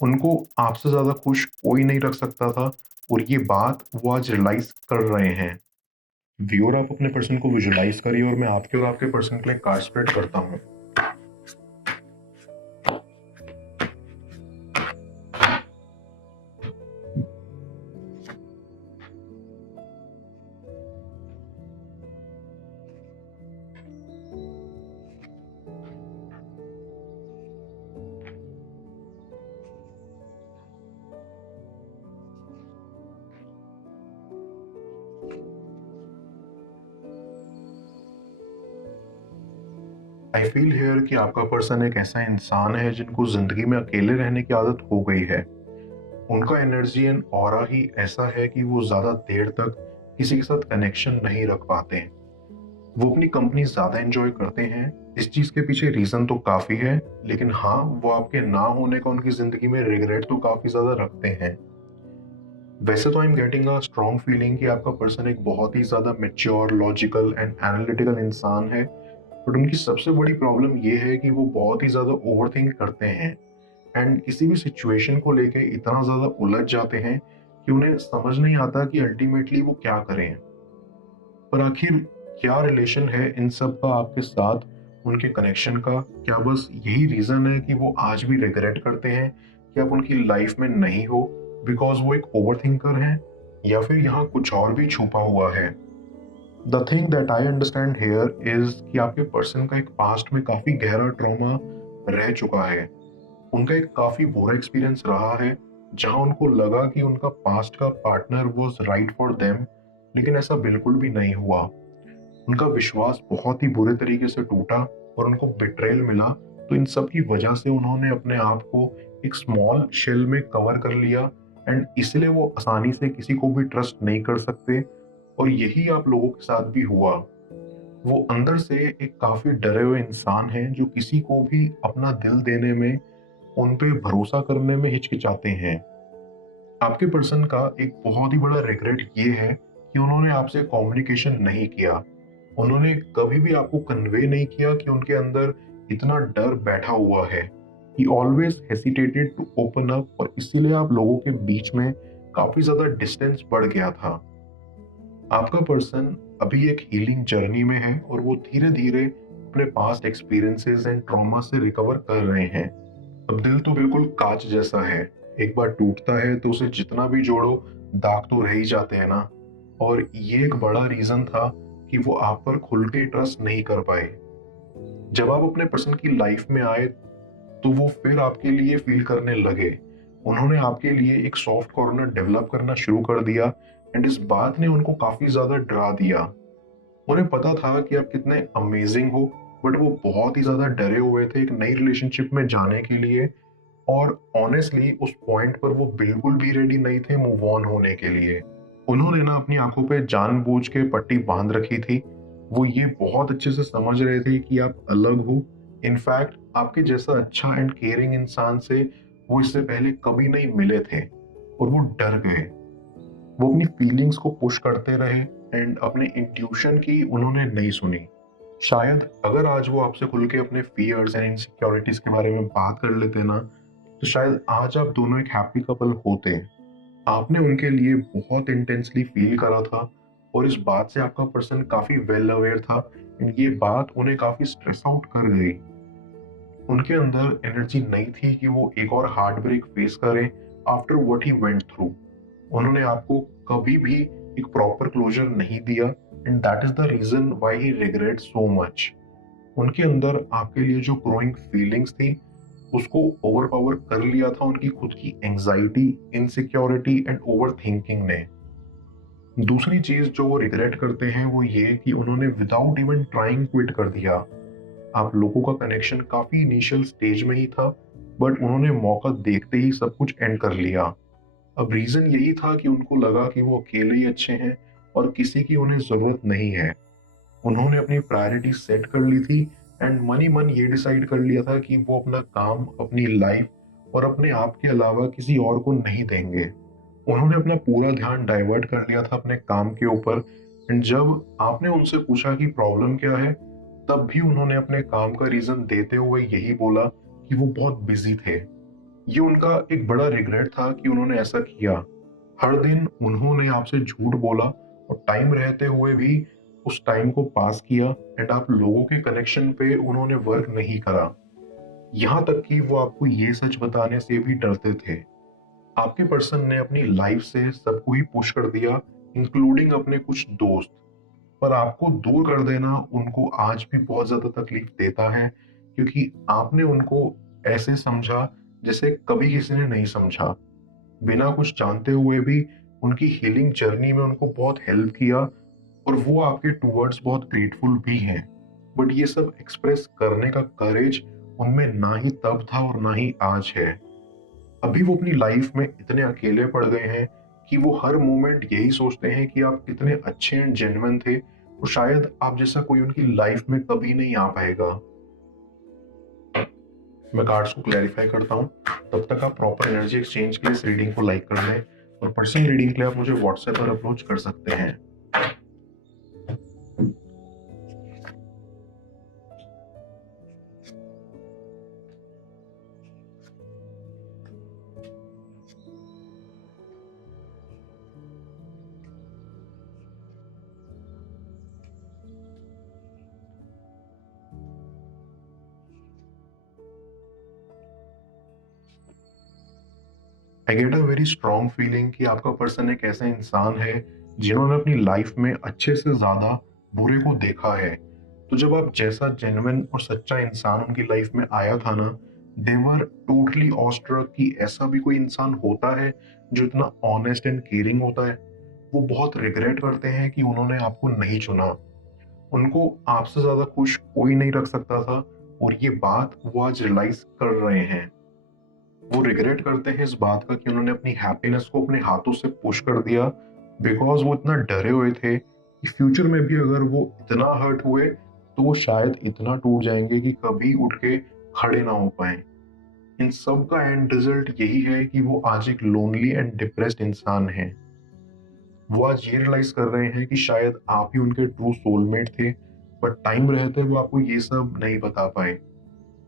उनको आपसे ज़्यादा खुश कोई नहीं रख सकता था और ये बात वो आज रियलाइज़ कर रहे हैं। व्यूअर आप अपने पर्सन को विजुअलाइज़ करिए और मैं आपके और आपके पर्सन के लिए कार्ड स्प्रेड करता हूँ। आई फील हियर कि आपका पर्सन एक ऐसा इंसान है जिनको जिंदगी में अकेले रहने की आदत हो गई है। उनका एनर्जी एंड ऑरा ही ऐसा है कि वो ज्यादा देर तक किसी के साथ कनेक्शन नहीं रख पाते। वो अपनी कंपनी ज्यादा एंजॉय करते हैं। इस चीज के पीछे रीजन तो काफी है, लेकिन हाँ, वो आपके ना होने का उनकी जिंदगी में रिग्रेट तो काफी ज्यादा रखते हैं। वैसे तो I am getting a strong feeling कि आपका पर्सन एक बहुत ही ज्यादा मेच्योर, लॉजिकल एंड एनालिटिकल इंसान है। बट उनकी सबसे बड़ी प्रॉब्लम ये है कि वो बहुत ही ज़्यादा ओवरथिंक करते हैं एंड किसी भी सिचुएशन को लेके इतना ज़्यादा उलझ जाते हैं कि उन्हें समझ नहीं आता कि अल्टीमेटली वो क्या करें। पर आखिर क्या रिलेशन है इन सब का आपके साथ, उनके कनेक्शन का? क्या बस यही रीज़न है कि वो आज भी रिग्रेट करते हैं कि आप उनकी लाइफ में नहीं हो बिकॉज वो एक ओवरथिंकर हैं, या फिर यहाँ कुछ और भी छुपा हुआ है? The thing that I understand here is कि आपके पर्सन का एक पास्ट में काफी गहरा ट्रॉमा रह चुका है। उनका एक काफी बुरा एक्सपीरियंस रहा है जहां उनको लगा कि उनका पास्ट का partner was right for them, लेकिन ऐसा बिल्कुल भी नहीं हुआ। उनका विश्वास बहुत ही बुरे तरीके से टूटा और उनको बिट्रेल मिला। तो इन सब की वजह से उन्होंने अपने आप को एक स्मॉल शेल में कवर कर लिया एंड इसलिए वो आसानी से किसी को भी ट्रस्ट नहीं कर सकते। और यही आप लोगों के साथ भी हुआ। वो अंदर से एक काफी डरे हुए इंसान हैं जो किसी को भी अपना दिल देने में, उन पे भरोसा करने में हिचकिचाते हैं। आपके पर्सन का एक बहुत ही बड़ा रिग्रेट ये है कि उन्होंने आपसे कम्युनिकेशन नहीं किया। उन्होंने कभी भी आपको कन्वे नहीं किया कि उनके अंदर इतना डर बैठा हुआ है। He always hesitated to open up और इसीलिए आप लोगों के बीच में काफी ज्यादा डिस्टेंस बढ़ गया था। आपका पर्सन अभी एक हीलिंग जर्नी में है और वो धीरे धीरे अपने पास्ट एक्सपीरियंसेस एंड ट्रॉमा से रिकवर कर रहे हैं। अब दिल तो बिल्कुल कांच जैसा है, एक बार टूटता है तो उसे जितना भी जोड़ो दाग तो रह ही जाते हैं ना। और ये एक बड़ा रीजन था कि वो आप पर खुल के ट्रस्ट नहीं कर पाए। जब आप अपने पर्सन की लाइफ में आए तो वो फिर आपके लिए फील करने लगे। उन्होंने आपके लिए एक सॉफ्ट कॉर्नर डेवलप करना शुरू कर दिया एंड इस बात ने उनको काफी ज्यादा डरा दिया। उन्हें पता था कि आप कितने अमेजिंग हो, बट वो बहुत ही ज्यादा डरे हुए थे एक नई रिलेशनशिप में जाने के लिए। और ऑनेस्टली उस पॉइंट पर वो बिल्कुल भी रेडी नहीं थे मूव ऑन होने के लिए। उन्होंने ना अपनी आंखों पे जानबूझ के पट्टी बांध रखी थी। वो ये बहुत अच्छे से समझ रहे थे कि आप अलग हो। इनफैक्ट आपके जैसा अच्छा एंड केयरिंग इंसान से वो इससे पहले कभी नहीं मिले थे और वो डर गए। वो अपनी फीलिंग्स को पुश करते रहे एंड अपने इंट्यूशन की उन्होंने नहीं सुनी। शायद अगर आज वो आपसे खुल के अपने फियर्स एंड इनसिक्योरिटीज के बारे में बात कर लेते ना, तो शायद आज आप दोनों एक हैप्पी कपल होते। आपने उनके लिए बहुत इंटेंसली फील करा था और इस बात से आपका पर्सन काफी वेल अवेयर था एंड ये बात उन्हें काफी स्ट्रेस आउट कर गई। उनके अंदर एनर्जी नहीं थी कि वो एक और हार्ट ब्रेक फेस करें after what he went through. उन्होंने आपको कभी भी एक प्रॉपर क्लोजर नहीं दिया and that is the reason why he regret so much. उनके अंदर आपके लिए जो ग्रोइंग फीलिंग्स थी उसको ओवरपावर कर लिया था उनकी खुद की anxiety, insecurity and over thinking ने। दूसरी चीज जो वो रिग्रेट करते हैं वो ये कि उन्होंने विदाउट इवन ट्राइंग क्विट कर दिया। आप लोगों का कनेक्शन काफी इनिशियल स्टेज में ही था, बट उन्होंने मौका देखते ही सब कुछ एंड कर लिया। अब रीजन यही था कि उनको लगा कि वो अकेले ही अच्छे हैं और किसी की उन्हें जरूरत नहीं है। उन्होंने अपनी प्रायोरिटी सेट कर ली थी एंड मन ही मन ये डिसाइड कर लिया था कि वो अपना काम, अपनी लाइफ और अपने आप के अलावा किसी और को नहीं देंगे। उन्होंने अपना पूरा ध्यान डाइवर्ट कर लिया था अपने काम के ऊपर एंड जब आपने उनसे पूछा कि प्रॉब्लम क्या है, तब भी उन्होंने अपने काम का रीजन देते हुए यही बोला कि वो बहुत बिजी थे। ये उनका एक बड़ा रिग्रेट था कि उन्होंने ऐसा किया। हर दिन उन्होंने आपसे झूठ बोला और टाइम रहते हुए भी उस टाइम को पास किया एंड आप लोगों के कनेक्शन पे उन्होंने वर्क नहीं करा। यहाँ तक कि वो आपको ये सच बताने से भी डरते थे। आपके पर्सन ने अपनी लाइफ से सबको ही पुश कर दिया, इंक्लूडिंग अपने कुछ दोस्त। पर आपको दूर कर देना उनको आज भी बहुत ज्यादा तकलीफ देता है, क्योंकि आपने उनको ऐसे समझा जैसे कभी किसी ने नहीं समझा। बिना कुछ जानते हुए भी उनकी हीलिंग जर्नी में उनको बहुत हेल्प किया और वो आपके टूवर्ड्स बहुत ग्रेटफुल भी हैं। बट ये सब एक्सप्रेस करने का करेज उनमें ना ही तब था और ना ही आज है। अभी वो अपनी लाइफ में इतने अकेले पड़ गए हैं कि वो हर मोमेंट यही सोचते हैं कि आप कितने अच्छे एंड जेन्युइन थे और शायद आप जैसा कोई उनकी लाइफ में कभी नहीं आ पाएगा। मैं कार्ड्स को क्लैरिफाई करता हूँ, तब तक आप प्रॉपर एनर्जी एक्सचेंज के लिए इस रीडिंग को लाइक कर लें और पर्सनल रीडिंग के लिए आप मुझे व्हाट्सएप पर अप्रोच कर सकते हैं। I get a very strong feeling कि आपका पर्सन एक ऐसा इंसान है जिन्होंने अपनी लाइफ में अच्छे से ज्यादा बुरे को देखा है। तो जब आप जैसा जेन्युइन और सच्चा इंसान उनकी लाइफ में आया था ना, दे वर टोटली ऑस्ट्रक कि ऐसा भी कोई इंसान होता है जो इतना ऑनेस्ट एंड केयरिंग होता है। वो बहुत रिग्रेट करते हैं कि उन्होंने आपको नहीं चुना। उनको आपसे ज्यादा खुश कोई नहीं रख सकता था और ये बात वो आज रियलाइज कर रहे हैं। वो रिग्रेट करते हैं इस बात का कि उन्होंने अपनी हैप्पीनेस को अपने हाथों से पुश कर दिया, बिकॉज वो इतना डरे हुए थे कि फ्यूचर में भी अगर वो इतना हर्ट हुए तो वो शायद इतना टूट जाएंगे कि कभी उठ के खड़े ना हो पाए। इन सब का एंड रिजल्ट यही है कि वो आज एक लोनली एंड डिप्रेस्ड इंसान है। वो आज ये रियलाइज कर रहे हैं कि शायद आप ही उनके ट्रू सोलमेट थे, बट टाइम रहते वो आपको ये सब नहीं बता पाए।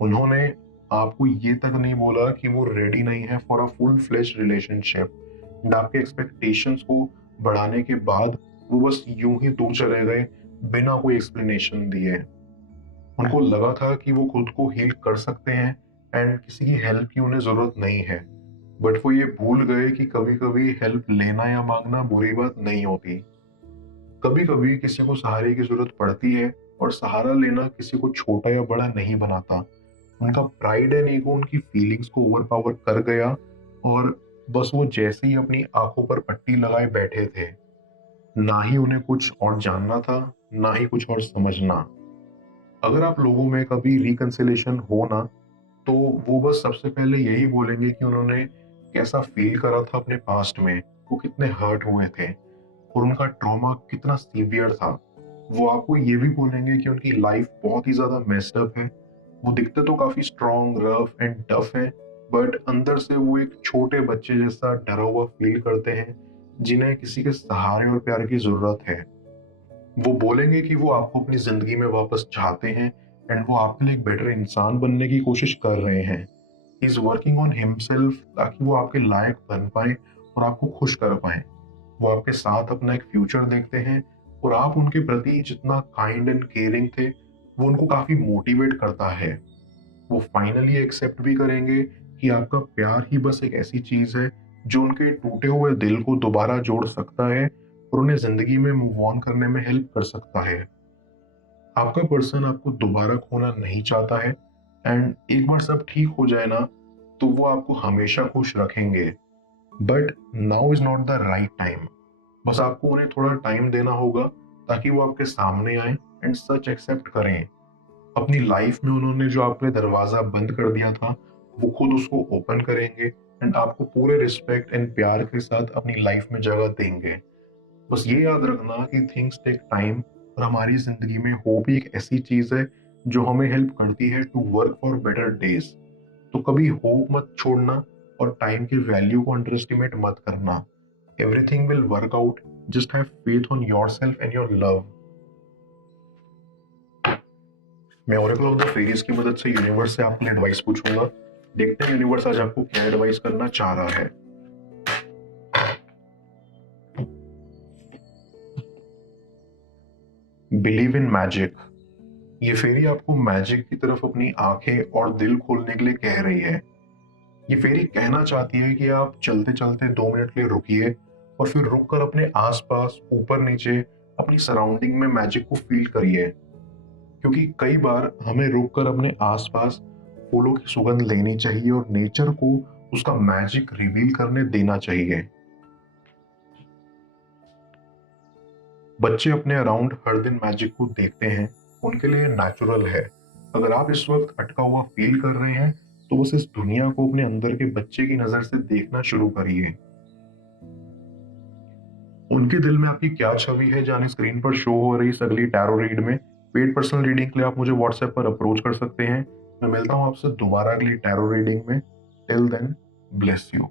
उन्होंने आपको ये तक नहीं बोला कि वो रेडी नहीं है for a full flesh relationship and आपके एक्सपेक्टेशंस को बढ़ाने के बाद वो बस यूं ही दूर चले गए बिना कोई एक्सप्लेनेशन दिए। उनको लगा था कि वो खुद को हील कर सकते हैं एंड किसी की हेल्प की उन्हें जरूरत नहीं है, बट वो ये भूल गए कि कभी कभी हेल्प लेना या मांगना बुरी बात नहीं होती। कभी कभी किसी को सहारे की जरूरत पड़ती है और सहारा लेना किसी को छोटा या बड़ा नहीं बनाता। उनका प्राइड एंड ईगो उनकी फीलिंग्स को ओवरपावर कर गया और बस वो जैसे ही अपनी आंखों पर पट्टी लगाए बैठे थे। ना ही उन्हें कुछ और जानना था, ना ही कुछ और समझना। अगर आप लोगों में कभी रिकंसिलेशन हो ना, तो वो बस सबसे पहले यही बोलेंगे कि उन्होंने कैसा फील करा था अपने पास्ट में, वो कितने हर्ट हुए थे और उनका ट्रॉमा कितना सीवियर था। वो आपको ये भी बोलेंगे कि उनकी लाइफ बहुत ही ज्यादा मेस्ड अप है। वो दिखते तो काफी स्ट्रॉन्ग, रफ एंड टफ है, बट अंदर से वो एक छोटे बच्चे जैसा डरा हुआ फील करते हैं, जिन्हें किसी के सहारे और प्यार की जरूरत है। वो बोलेंगे कि वो आपको अपनी जिंदगी में वापस चाहते हैं एंड वो आपके लिए एक बेटर इंसान बनने की कोशिश कर रहे हैं। He is working on himself ताकि वो आपके लायक बन पाए और आपको खुश कर पाए। वो आपके साथ अपना एक फ्यूचर देखते हैं और आप उनके प्रति जितना काइंड एंड केयरिंग थे वो उनको काफी मोटिवेट करता है। वो फाइनली एक्सेप्ट भी करेंगे कि आपका प्यार ही बस एक ऐसी चीज है जो उनके टूटे हुए दिल को दोबारा जोड़ सकता है और उन्हें जिंदगी में मूव ऑन करने में हेल्प कर सकता है। आपका पर्सन आपको दोबारा खोना नहीं चाहता है एंड एक बार सब ठीक हो जाए ना, तो वो आपको हमेशा खुश रखेंगे। But now is not the right time. बस आपको उन्हें थोड़ा टाइम देना होगा ताकि वो आपके सामने आए एंड सच एक्सेप्ट करें। अपनी लाइफ में उन्होंने जो आपके दरवाजा बंद कर दिया था वो खुद उसको ओपन करेंगे एंड आपको पूरे रिस्पेक्ट एंड प्यार के साथ अपनी लाइफ में जगह देंगे। बस ये याद रखना कि थिंग्स टेक टाइम और हमारी जिंदगी में होप ही एक ऐसी चीज है जो हमें हेल्प करती है to work for better days. तो कभी होप मत छोड़ना और टाइम की वैल्यू को अंडर एस्टिमेट मत करना। Everything will work out, just have faith on yourself and your love. मैं ओरेकल ऑफ द फेरीज की मदद से यूनिवर्स से आपके लिए एडवाइस पूछूंगा। देखते हैं यूनिवर्स आज आपको क्या एडवाइस करना चाह रहा है। Believe in magic. ये फेरी आपको मैजिक की तरफ अपनी आंखें और दिल खोलने के लिए कह रही है। ये फेरी कहना चाहती है कि आप चलते चलते 2 मिनट के लिए रुकिए और फिर रुककर अपने आसपास, ऊपर नीचे, अपनी सराउंडिंग में मैजिक को फील करिए। क्योंकि कई बार हमें रुककर अपने आसपास फूलों की सुगंध लेनी चाहिए और नेचर को उसका मैजिक रिवील करने देना चाहिए। बच्चे अपने अराउंड हर दिन मैजिक को देखते हैं, उनके लिए नेचुरल है। अगर आप इस वक्त अटका हुआ फील कर रहे हैं तो बस इस दुनिया को अपने अंदर के बच्चे की नजर से देखना शुरू करिए। उनके दिल में आपकी क्या छवि है जाने स्क्रीन पर शो हो रही इस अगली टैरो रीड में। पेड पर्सनल रीडिंग के लिए आप मुझे व्हाट्सएप पर अप्रोच कर सकते हैं। मैं मिलता हूं आपसे दोबारा अगली टैरो रीडिंग में। Till then, bless you.